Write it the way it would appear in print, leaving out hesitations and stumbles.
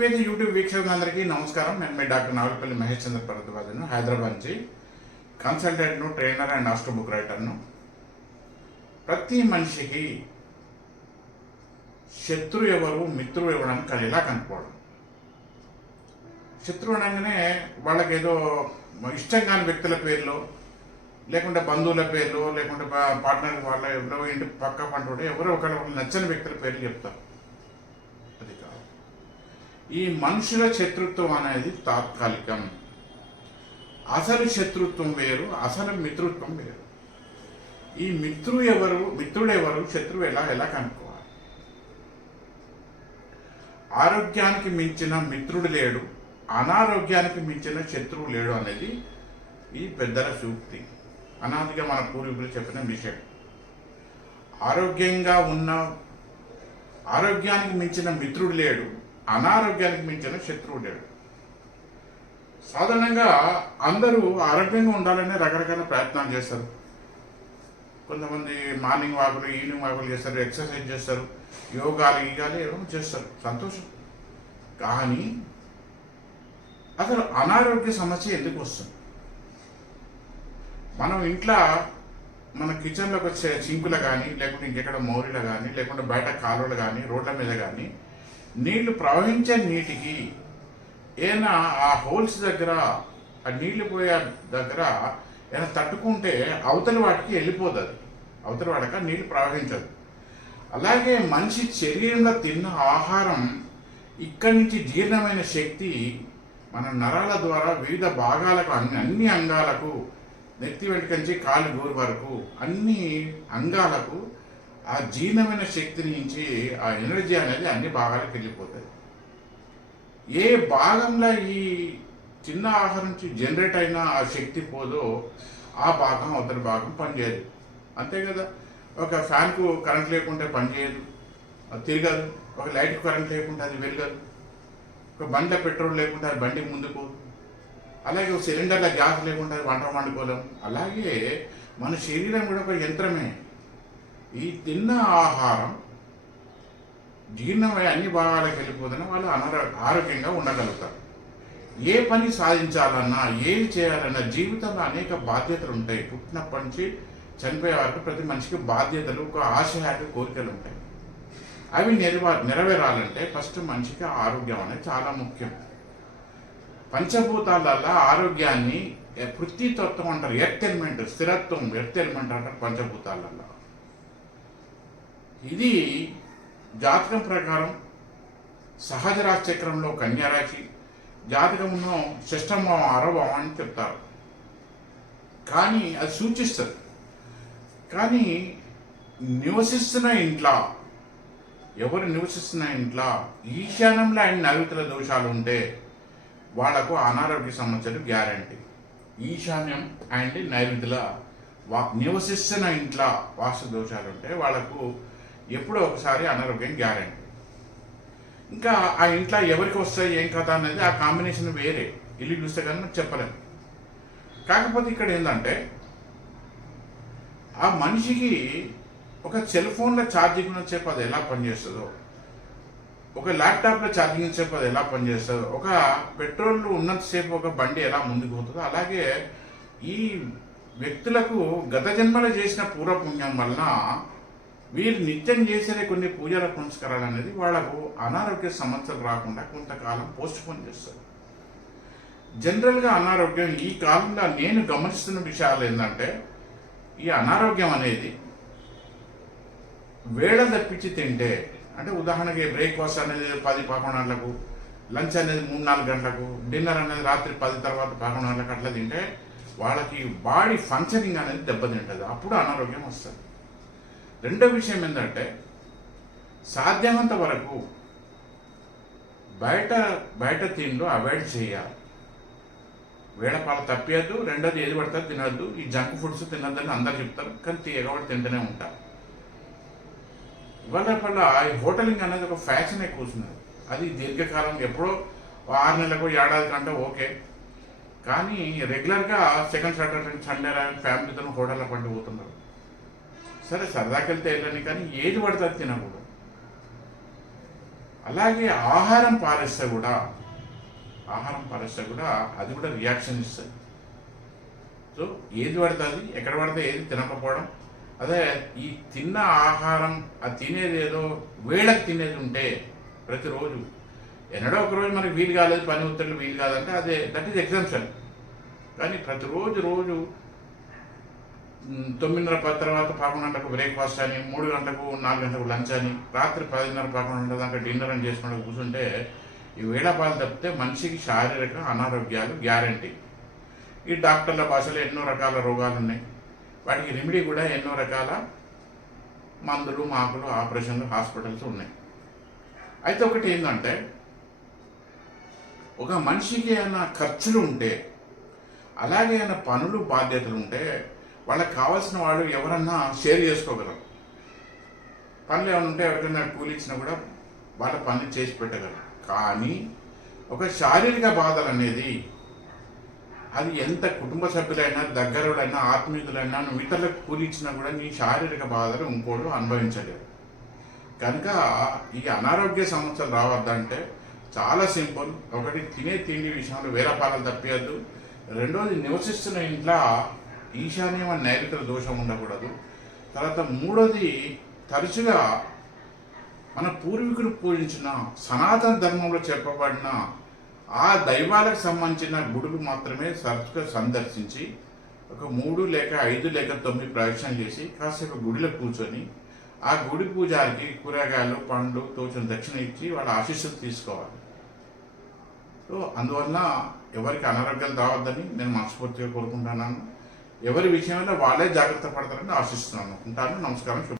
నీతివేద YouTube వీక్షకులందరికీ నమస్కారం. నేను మీ డాక్టర్ నావలపల్లి మహేష్ చంద్ర భరద్వాజను, హైదరాబాద్ నుంచి కన్సల్టెంట్ను, ట్రైనర్ అండ్ ఆస్ట్రో బుక్ రైటర్ను. ప్రతి మనిషికి శత్రువు ఎవరు, మిత్రువు ఎవరని ఇలా కనుక్కోవడం. శత్రువు అనగానే వాళ్ళకి ఏదో ఇష్టం కాని వ్యక్తుల పేర్లు, లేకుంటే బంధువుల పేర్లు, లేకుంటే పార్ట్నర్ వాళ్ళ ఎవరో ఇంటి పక్క పంట ఎవరో ఒకరు నచ్చని వ్యక్తుల పేర్లు చెప్తారు. అది కాదు. ఈ మనుషుల శత్రుత్వం అనేది తాత్కాలికం. అసలు శత్రుత్వం వేరు, అసలు మిత్రుత్వం వేరు. ఈ మిత్రుడు ఎవరు, శత్రువు ఎలా కనుక్కోవాలి? ఆరోగ్యానికి మించిన మిత్రుడు లేడు, అనారోగ్యానికి మించిన శత్రువు లేడు అనేది ఈ పెద్దల సూక్తి. అనాదిగా మన పూర్వీకులు చెప్పిన విషయం. ఆరోగ్యానికి మించిన మిత్రుడు లేడు, అనారోగ్యానికి మించిన శత్రువు లేడు. సాధారణంగా అందరూ ఆరోగ్యంగా ఉండాలనే రకరకాల ప్రయత్నాలు చేస్తారు. కొంతమంది మార్నింగ్ వాకులు, ఈవినింగ్ వాకులు చేస్తారు, ఎక్సర్సైజ్ చేస్తారు, యోగాలు ఏమో చేస్తారు, సంతోషం. కానీ అసలు అనారోగ్య సమస్య ఎందుకు వస్తుంది? మనం ఇంట్లో మన కిచెన్లోకి వచ్చే సింకులు కానీ, లేకుంటే ఇంకెక్కడ మౌరీలు కానీ, లేకుంటే బయట కాలువలు కానీ, రోడ్ల మీద కానీ నీళ్లు ప్రవహించే నీటికి ఏమైనా ఆ హోల్స్ దగ్గర, ఆ నీళ్లు పోయే దగ్గర ఏమైనా తట్టుకుంటే అవతలి వాటికి వెళ్ళిపోతుంది, అవతలి వాడక నీళ్లు ప్రవహించదు. అలాగే మనిషి శరీరంలో తిన్న ఆహారం ఇక్కడి నుంచి జీర్ణమైన శక్తి మన నరాల ద్వారా వివిధ భాగాలకు, అన్ని అంగాలకు, నెత్తి వెంటకంచి కాలు గోరు వరకు అన్ని అంగాలకు ఆ జీర్ణమైన శక్తి నుంచి ఆ ఎనర్జీ అనేది అన్ని భాగాలకు వెళ్ళిపోతుంది. ఏ భాగంలో ఈ చిన్న ఆహారం నుంచి జనరేట్ అయిన ఆ శక్తి పోదో ఆ భాగం అవతలి భాగం పనిచేయదు. అంతే కదా. ఒక ఫ్యాన్కు కరెంట్ లేకుంటే పనిచేయదు, అది తిరగదు. ఒక లైట్కు కరెంట్ లేకుంటే అది వెలగదు. ఒక బండిలో పెట్రోల్ లేకుంటే అది బండికి ముందుకు. అలాగే ఒక సిలిండర్లో గ్యాస్ లేకుండా వంట వండుకోలేం. అలాగే మన శరీరం కూడా ఒక యంత్రమే. ఈ తిన్న ఆహారం జీర్ణమై అన్ని భాగాలకు వెళ్ళిపోతున్నా వాళ్ళు ఆరోగ్యంగా ఉండగలుగుతారు. ఏ పని సాధించాలన్నా, ఏది చేయాలన్నా జీవితంలో అనేక బాధ్యతలు ఉంటాయి. పుట్టినప్పటి నుంచి చనిపోయే వరకు ప్రతి మనిషికి బాధ్యతలు, ఒక ఆశయాలు, కోరికలు ఉంటాయి. అవి నెరవేరాలంటే ఫస్ట్ మనిషికి ఆరోగ్యం అనేది చాలా ముఖ్యం. పంచభూతాలలో ఆరోగ్యాన్ని పృథ్వీతత్వం అంటారు, ఎర్త్ ఎలిమెంట్, స్థిరత్వం, ఎర్త్ ఎలిమెంట్ అంటారు పంచభూతాలలో. ఇది జాతకం ప్రకారం సహజ రాశి చక్రంలో కన్యారాశి, జాతకంలో షష్టమ, ఆరవం అని చెప్తారు. కానీ అది సూచిస్తుంది. కానీ ఎవరు నివసిస్తున్న ఇంట్లో ఈశాన్యంలో ఆయన నైరుతుల దోషాలు ఉంటే వాళ్లకు అనారోగ్య సమస్యలు గ్యారంటీ. ఈశాన్యం అండ్ నైరుతుల నివసిస్తున్న ఇంట్లో వాస్తు దోషాలు ఉంటే వాళ్లకు ఎప్పుడో ఒకసారి అనారోగ్యం గ్యారంటీ. ఇంకా ఆ ఇంట్లో ఎవరికి వస్తాయి ఏం కథ అనేది ఆ కాంబినేషన్ వేరే, ఇల్లు చూస్తే కానీ మనం చెప్పలేము. కాకపోతే ఇక్కడ ఏంటంటే ఆ మనిషికి ఒక సెల్ ఫోన్లో ఛార్జింగ్ ఉన్నసేపు అది ఎలా పనిచేస్తుందో, ఒక ల్యాప్టాప్లో ఛార్జింగ్ ఉన్నసేపు అది ఎలా పనిచేస్తుందో, ఒక పెట్రోల్ ఉన్నంతసేపు ఒక బండి ఎలా ముందుకు పోతుందో, అలాగే ఈ వ్యక్తులకు గత జన్మలో చేసిన పూర్వపుణ్యం వలన వీరు నిత్యం చేసే కొన్ని పూజల పునస్కారాలు అనేది వాళ్లకు అనారోగ్య సమస్యలు రాకుండా కొంతకాలం పోస్ట్ పోన్ చేస్తారు. జనరల్గా అనారోగ్యం ఈ కాలంలో నేను గమనిస్తున్న విషయాలు ఏంటంటే, ఈ అనారోగ్యం అనేది వేళ తప్పించి తింటే, అంటే ఉదాహరణకి బ్రేక్ఫాస్ట్ అనేది 10-11 గంటలకు, లంచ్ అనేది 3-4 గంటలకు, డిన్నర్ అనేది రాత్రి 10 తర్వాత 11 గంటలకు అట్లా తింటే వాళ్ళకి బాడీ ఫంక్షనింగ్ అనేది దెబ్బతింటుంది. అప్పుడు అనారోగ్యం వస్తుంది. రెండో విషయం ఏంటంటే సాధ్యమంత వరకు బయట తిండ్లు అవాయిడ్ చేయాలి. వేళపాలు తప్పేయద్దు. రెండోది ఏది పడితే తినద్దు. ఈ జంక్ ఫుడ్స్ తినద్దని అందరు చెప్తారు, కానీ ఎగబడి తింటూనే ఉంటారు. ఇవాళ ఈ హోటలింగ్ అనేది ఒక ఫ్యాషన్ కూర్చున్నది. అది దీర్ఘకాలం ఎప్పుడో 6 నెలలకు, ఏడాది కంటే ఓకే. కానీ రెగ్యులర్గా సెకండ్ సాటర్డే సండే ఫ్యామిలీతో హోటల్లో పండిపోతున్నారు. సరే సరదాకి వెళ్తే వెళ్ళని, కానీ ఏది పడితే తినకూడదు. అలాగే ఆహారం పారేస్తే కూడా అది కూడా రియాక్షన్ ఇస్తుంది. సో ఏది పడితే అది, ఎక్కడ పడితే ఏది తినకపోవడం. అదే ఈ తిన్న ఆహారం, అది తినేది ఏదో వేళకు తినేది ఉంటే ప్రతిరోజు, ఎన్నడో ఒకరోజు మనకి వీలు కాలేదు, పని ఒత్తిళ్ళు వీలు కాదంటే అదే దట్ ఈజ్ ఎగ్జామ్షన్. కానీ ప్రతిరోజు 9:30 తర్వాత 11 గంటలకు బ్రేక్ఫాస్ట్ అని, 3 గంటలకు 4 గంటలకు లంచ్ అని, రాత్రి 10:30-11 దాకా డిన్నర్ అని చేసుకుంటూ కూర్చుంటే ఈ వేళపాలు తప్పితే మనిషికి శారీరక అనారోగ్యాలు గ్యారంటీ. ఈ డాక్టర్ల భాషలో ఎన్నో రకాల రోగాలు ఉన్నాయి, వాటికి రెమెడీ కూడా ఎన్నో రకాల మందులు, మాకులు, ఆపరేషన్లు, హాస్పిటల్స్ ఉన్నాయి. అయితే ఒకటి ఏంటంటే, ఒక మనిషికి ఏమైనా ఖర్చులు ఉంటే, అలాగే ఏమైనా పనులు, బాధ్యతలు ఉంటే వాళ్ళకి కావాల్సిన వాళ్ళు ఎవరన్నా షేర్ చేసుకోగలరు. పనులు ఏమైనా ఉంటే ఎవరికైనా కూలి ఇచ్చినా కూడా వాళ్ళ పని చేసి పెట్టగలరు. కానీ ఒక శారీరక బాధలు అనేది, అది ఎంత కుటుంబ సభ్యులైనా, దగ్గరులైనా, ఆత్మీయులైనా, నువ్వు ఇతరులకు కూలి ఇచ్చినా కూడా నీ శారీరక బాధలు ఇంకోడు అనుభవించలేరు. కనుక ఈ అనారోగ్య సమస్యలు రావద్దంటే చాలా సింపుల్. ఒకటి, తినే తిండి విషయంలో వేలపాలలు తప్పియద్దు. రెండోది, నివసిస్తున్న ఇంట్లో ఈశాన్యం నైరుతి దోషం ఉండకూడదు. తర్వాత మూడోది, తరచుగా మన పూర్వీకులు పూజించిన సనాతన ధర్మంలో చెప్పబడిన ఆ దైవాలకు సంబంధించిన గుడులు మాత్రమే తరచుగా సందర్శించి ఒక 3 లేక 5 లేక 9 ప్రదక్షిణలు చేసి కాసేపు గుడిలో కూర్చొని ఆ గుడి పూజారికి కూరగాయలు, పండ్లు తోచిన దక్షిణ ఇచ్చి వాళ్ళ ఆశీస్సులు తీసుకోవాలి. సో అందువల్ల ఎవరికి అనారోగ్యాలు రావద్దని నేను మనస్ఫూర్తిగా కోరుకుంటున్నాను. ఎవరి విషయంలో వాళ్ళే జాగ్రత్త పడతారని ఆశిస్తున్నాను. ఉంటాను. నమస్కారం.